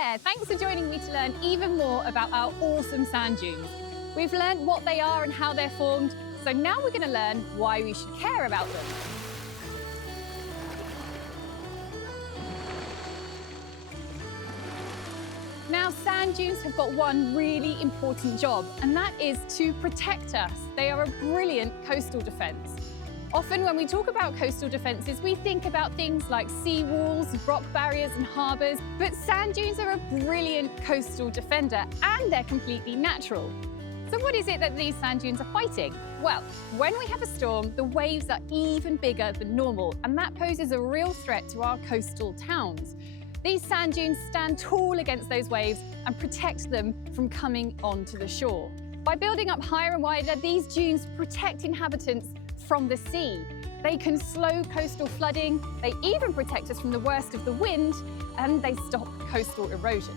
there! Thanks for joining me to learn even more about our awesome sand dunes. We've learned what they are and how they're formed, so now we're going to learn why we should care about them. Now, sand dunes have got one really important job, and that is to protect us. They are a brilliant coastal defence. Often when we talk about coastal defences, we think about things like seawalls, rock barriers and harbours, but sand dunes are a brilliant coastal defender, and they're completely natural. So what is it that these sand dunes are fighting? Well, when we have a storm, the waves are even bigger than normal, and that poses a real threat to our coastal towns. These sand dunes stand tall against those waves and protect them from coming onto the shore. By building up higher and wider, these dunes protect inhabitants from the sea. They can slow coastal flooding, they even protect us from the worst of the wind, and they stop coastal erosion.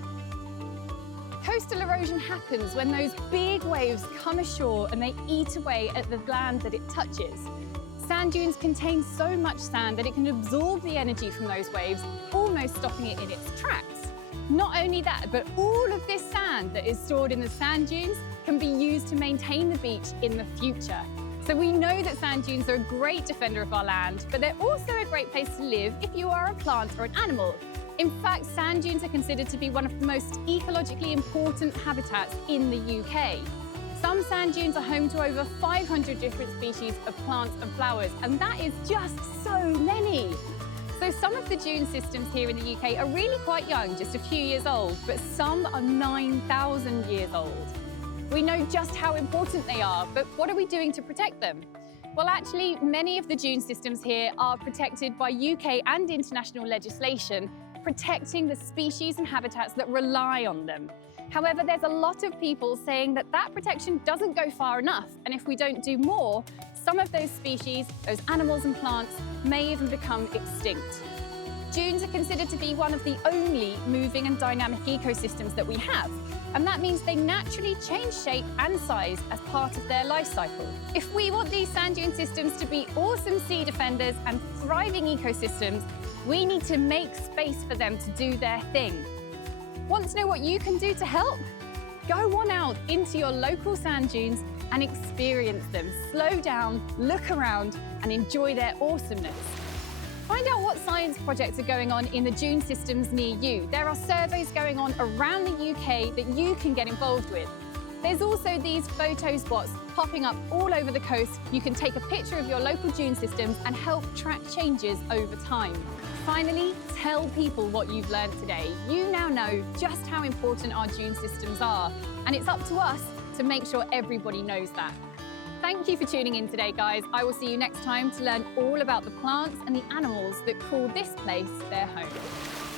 Coastal erosion happens when those big waves come ashore and they eat away at the land that it touches. Sand dunes contain so much sand that it can absorb the energy from those waves, almost stopping it in its tracks. Not only that, but all of this sand that is stored in the sand dunes can be used to maintain the beach in the future. So we know that sand dunes are a great defender of our land, but they're also a great place to live if you are a plant or an animal. In fact, sand dunes are considered to be one of the most ecologically important habitats in the UK. Some sand dunes are home to over 500 different species of plants and flowers, and that is just so many. So some of the dune systems here in the UK are really quite young, just a few years old, but some are 9,000 years old. We know just how important they are, but what are we doing to protect them? Well, actually, many of the dune systems here are protected by UK and international legislation, protecting the species and habitats that rely on them. However, there's a lot of people saying that that protection doesn't go far enough, and if we don't do more, some of those species, those animals and plants, may even become extinct. Dunes are considered to be one of the only moving and dynamic ecosystems that we have, and that means they naturally change shape and size as part of their life cycle. If we want these sand dune systems to be awesome sea defenders and thriving ecosystems, we need to make space for them to do their thing. Want to know what you can do to help? Go on out into your local sand dunes and experience them. Slow down, look around, and enjoy their awesomeness. Find out what science projects are going on in the dune systems near you. There are surveys going on around the UK that you can get involved with. There's also these photo spots popping up all over the coast. You can take a picture of your local dune systems and help track changes over time. Finally, tell people what you've learned today. You now know just how important our dune systems are, and it's up to us to make sure everybody knows that. Thank you for tuning in today, guys. I will see you next time to learn all about the plants and the animals that call this place their home.